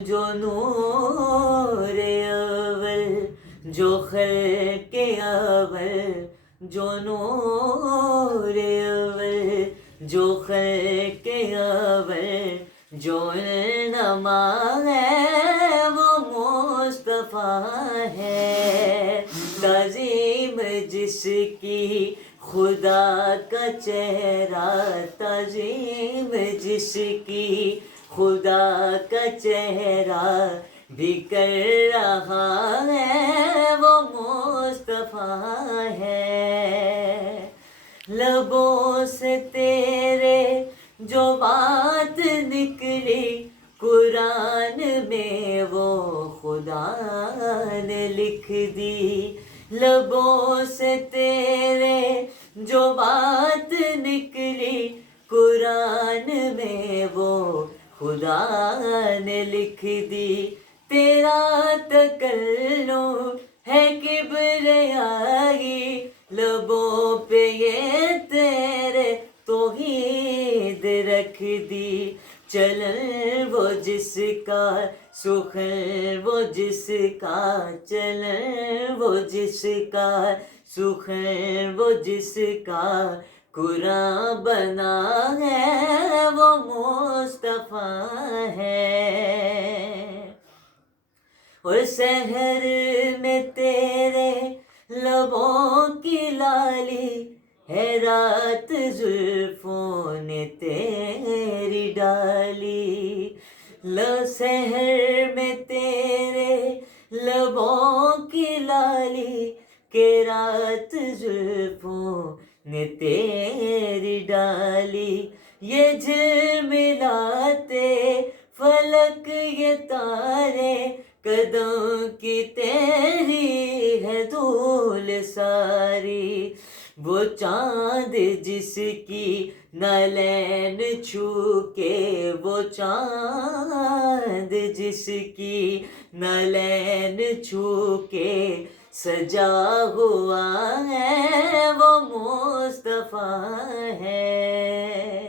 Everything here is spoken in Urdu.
جو نور اول جو خلق اول جو نور اول جو خلق اول جو نما ہے وہ مصطفیٰ ہے، تعظیم جس کی خدا کا چہرہ، تعظیم جس کی خدا کا چہرہ بھی کر رہا ہے وہ مصطفیٰ ہے۔ لبوں سے تیرے جو بات نکلی قرآن میں وہ خدا نے لکھ دی، لبوں سے تیرے جو بات نکلی قرآن میں وہ خدا نے لکھ دی۔ تیرا تکلم ہے کبریائی، لبوں پہ یہ تیرے توحید رکھ دی۔ چلن وہ جس کا سخن وہ جس کا، چلن وہ جس کا سخن وہ جس کا قرآن بنا ہے وہ مصطفیٰ ہے۔ اور سحر میں تیرے لبوں کی لالی ہے، رات زلفوں نے تیری ڈالی، سحر میں تیرے لبوں کی لالی کہ رات زلفوں نے تیری ڈالی، یہ جھلملاتے فلک یہ تارے قدم کی تیری ہے دھول ساری، وہ چاند جس کی نالین چھو کے، وہ چاند جس کی نالین چھو کے سجا ہوا ہے وہ مصطفیٰ ہے۔